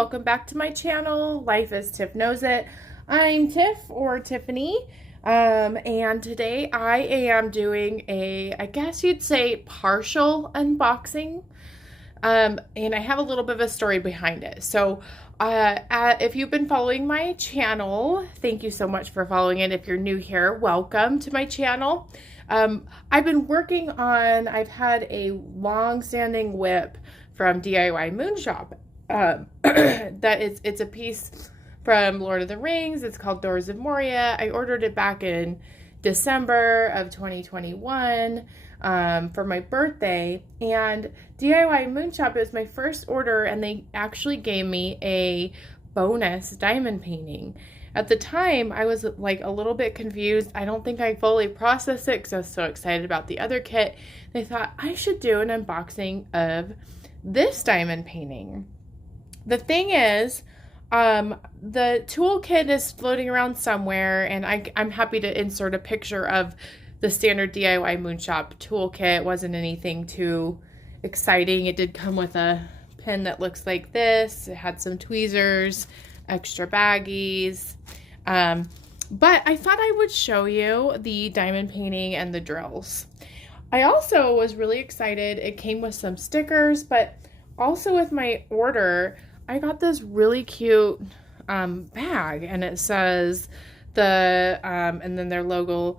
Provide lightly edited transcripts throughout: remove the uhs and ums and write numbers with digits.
welcome back to my channel. Life as Tiff Knows It. I'm Tiff, or Tiffany, and today I am doing I guess you'd say partial unboxing, and I have a little bit of a story behind it. So if you've been following my channel, thank you so much for following it. If you're new here, welcome to my channel. I've been working on, I've had a long-standing whip from DIYmoonshop. It's a piece from Lord of the Rings. It's called Doors of Moria. I ordered it back in December of 2021 for my birthday, and DIYmoonshop is my first order, and they actually gave me a bonus diamond painting. At the time, I was like a little bit confused. I don't think I fully processed it because I was so excited about the other kit. They thought I should do an unboxing of this diamond painting. The thing is, the toolkit is floating around somewhere, and I'm happy to insert a picture of the standard DIYmoonshop toolkit. It wasn't anything too exciting. It did come with a pen that looks like this. It had some tweezers, extra baggies, but I thought I would show you the diamond painting and the drills. I also was really excited. It came with some stickers, but also with my order, I got this really cute bag, and it says and then their logo,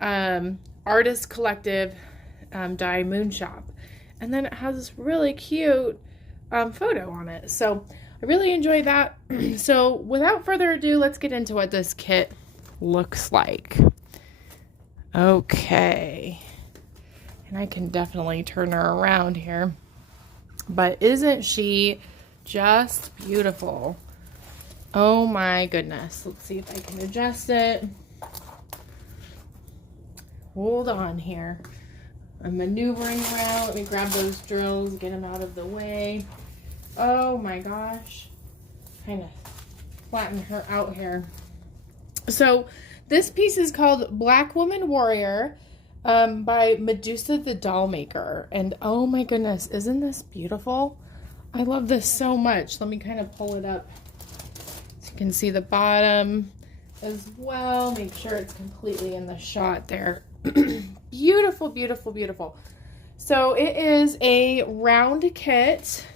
Artist Collective DIYmoonshop, and then it has this really cute photo on it. So I really enjoyed that. So without further ado, let's get into what this kit looks like. Okay, and I can definitely turn her around here, but isn't she just beautiful? Oh my goodness. Let's see if I can adjust it. Hold on here. I'm maneuvering around. Let me grab those drills, get them out of the way. Oh my gosh. Kind of flatten her out here. So this piece is called Black Woman Warrior by Medusa the Dollmaker. And oh my goodness, isn't this beautiful? I love this so much. Let me kind of pull it up so you can see the bottom as well. Make sure it's completely in the shot there. Beautiful, beautiful, beautiful. So it is a round kit.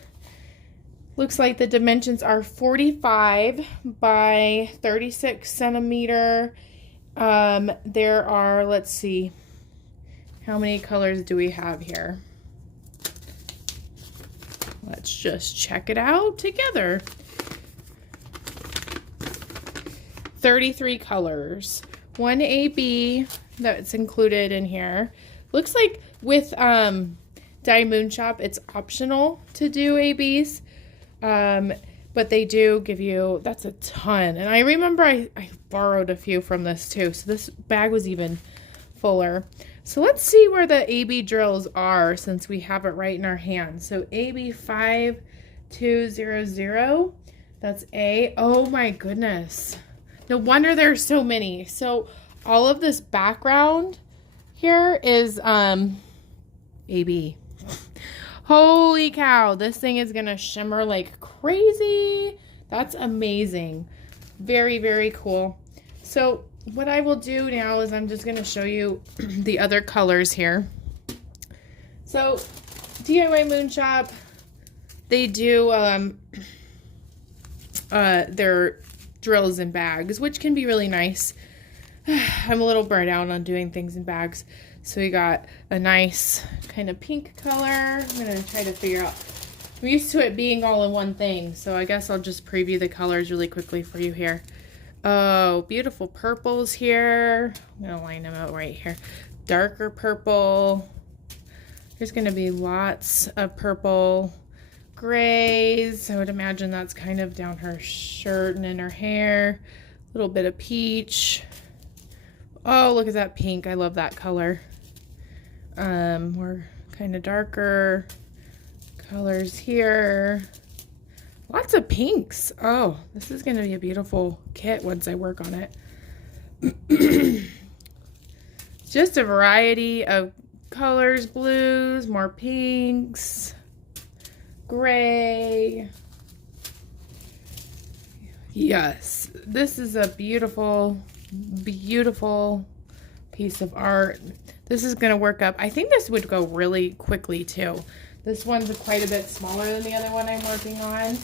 Looks like the dimensions are 45 by 36 centimeter. There are, let's see, how many colors do we have here? Let's just check it out together. 33 colors. 1 AB that's included in here. Looks like with DIYmoonshop, it's optional to do ABs. But they do give you, that's a ton. And I remember I borrowed a few from this too. So this bag was even fuller. So let's see where the AB drills are since we have it right in our hand. So AB 5200, that's A. Oh my goodness. No wonder there's so many. So all of this background here is AB. Holy cow, this thing is gonna shimmer like crazy. That's amazing. Very, very cool. So what I will do now is I'm just gonna show you the other colors here. So DIYmoonshop, they do their drills in bags, which can be really nice. I'm a little burnt out on doing things in bags. So we got a nice kind of pink color. I'm gonna try to figure out, I'm used to it being all in one thing, so I guess I'll just preview the colors really quickly for you here. Oh, beautiful purples here. I'm gonna line them out right here. Darker purple. There's gonna be lots of purple. Grays. I would imagine that's kind of down her shirt and in her hair. A little bit of peach. Oh, look at that pink. I love that color. More kind of darker colors here. Lots of pinks. Oh, this is going to be a beautiful kit once I work on it. Just a variety of colors, blues, more pinks, gray. Yes, this is a beautiful, beautiful piece of art. This is going to work up. I think this would go really quickly too. This one's quite a bit smaller than the other one I'm working on.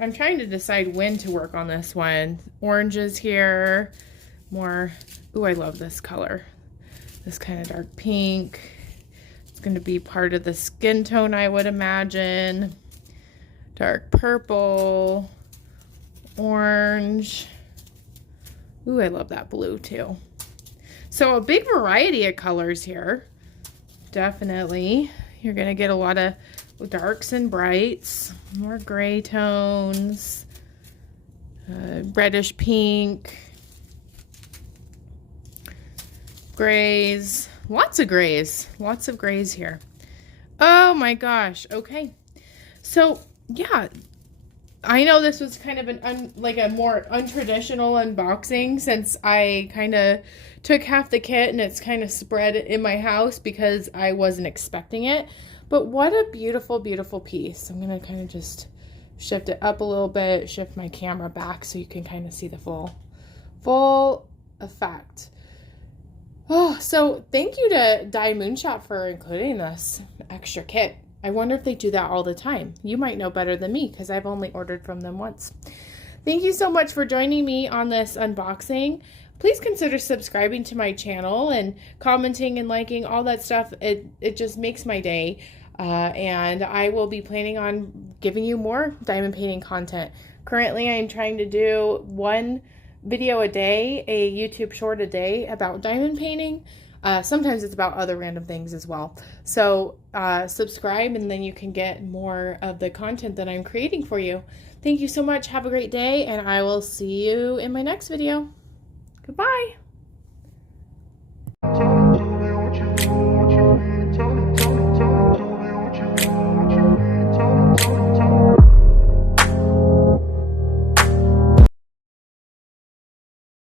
I'm trying to decide when to work on this one. Oranges here, more. Ooh, I love this color. This kind of dark pink. It's going to be part of the skin tone, I would imagine. Dark purple, orange. Ooh, I love that blue too. So a big variety of colors here. Definitely. You're going to get a lot of darks and brights, more gray tones, reddish pink, grays, lots of grays here. Oh my gosh. Okay. So yeah, I know this was kind of like a more untraditional unboxing, since I kind of took half the kit and it's kind of spread in my house because I wasn't expecting it. But what a beautiful, beautiful piece. I'm going to kind of just shift it up a little bit, shift my camera back so you can kind of see the full effect. Oh, so thank you to DIYmoonshop for including this extra kit. I wonder if they do that all the time. You might know better than me because I've only ordered from them once. Thank you so much for joining me on this unboxing. Please consider subscribing to my channel and commenting and liking, all that stuff. It just makes my day. And I will be planning on giving you more diamond painting content. Currently, I'm trying to do one video a day, a YouTube short a day about diamond painting. Sometimes it's about other random things as well. So subscribe and then you can get more of the content that I'm creating for you. Thank you so much. Have a great day, and I will see you in my next video. Goodbye.